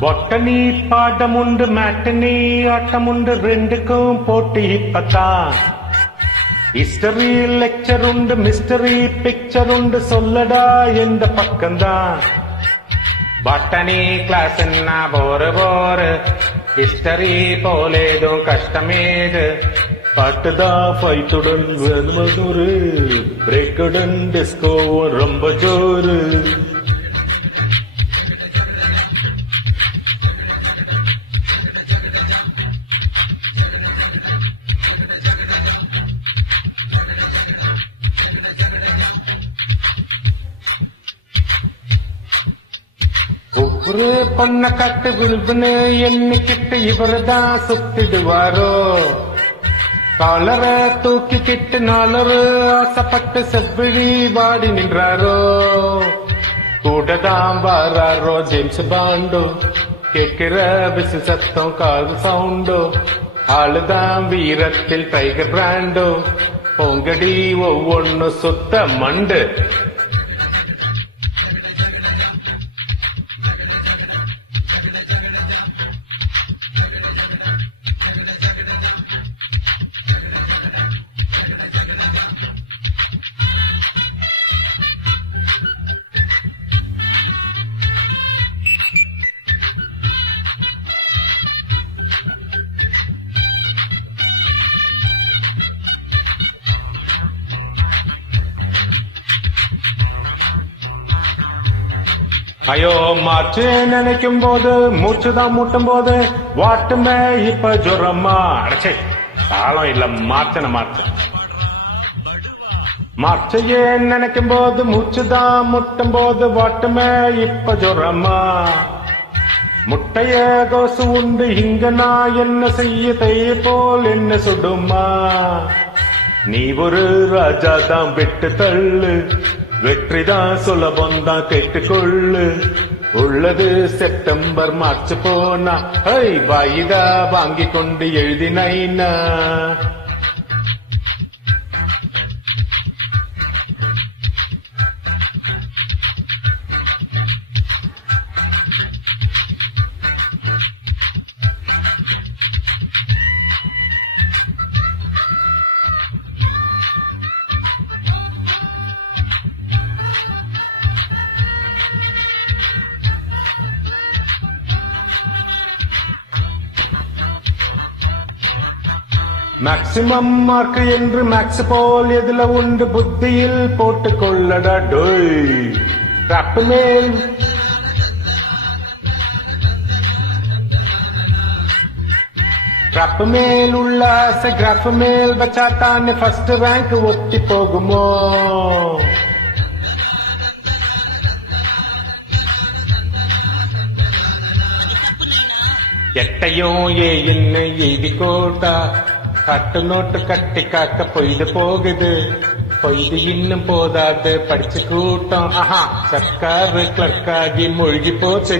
பொட்டனி பாடமுண்டு மேட்டனி ஆட்டமுண்டு ரெண்டுக்கும் போட்டி இப்பத்தான். ஹிஸ்டரி லெக்சர் உண்டு மிஸ்டரி பிக்சர் உண்டு சொல்லடா எந்த பக்கம்தான். பொட்டனி கிளாஸ் என்ன போரு போரு ஹிஸ்டரி போலேதும் கஷ்டமேது. பாட்டுதான் ஃபைட்டுடன் வேணுமனூரு பிரேக்குடன் டிஸ்கோவும் ரொம்ப ஜோரு. ஒவ்வொரு பொண்ண கட்டு வில்புன்னு எண்ணிக்கிட்டு இவருதான் சுத்திடுவாரோ. காலர தூக்கிக்கிட்டு நாளொரு ஆசைப்பட்டு செவ்விழி வாடி நின்றாரோ. கூடதான் வாராரோ ஜேம்ஸ் பாண்டோ. கேட்கிற விசில் சத்தம் காது சவுண்டோ. ஆளுதான் வீரத்தில் டைகர் பிராண்டோ. பொங்கடி ஒவ்வொன்னு சுத்த மண்டு. ஐயோ மாற்று நினைக்கும் போது மூச்சுதான் மூட்டும் போது வாட்டுமே இப்ப ஜுரமா. அடைச்சே தாளம் இல்ல மாத்தன மாற்ற. மாற்றையே நினைக்கும் போது மூச்சுதான் முட்டும் போது வாட்டுமே இப்ப ஜுரமா. முட்டைய கோசு உண்டு இங்க நான் என்ன செய்ய தைய போல் என்ன சுடுமா. நீ ஒரு ராஜாதான் விட்டு தள்ளு வெற்றிதான் சுலபந்தான் கேட்டுக்கொள்ளு. உள்ளது செப்டம்பர் மார்ச் போனா வாயிதா வாங்கி கொண்டு எழுதினா. மேக்சிமம் மார்க் என்று மேக்ஸ் போல் எதுல உண்டு புத்தியில் போட்டுக் கொள்ளடா டோய். ட்ராப் மேல் உள்ள ஆசை கிராஃப் மேல் வச்சாத்தானே ஃபர்ஸ்ட் ரேங்க் ஒத்தி போகுமோ. எட்டையும் என்ன எழுதி கோட்டா கட்டு நோட்டு கட்டி காக்க பொய்து போகுது. பொய்து இன்னும் போதாது படிச்சு கூட்டம் சர்க்காரு கிளர்க்காகி மூழ்கி போச்சு.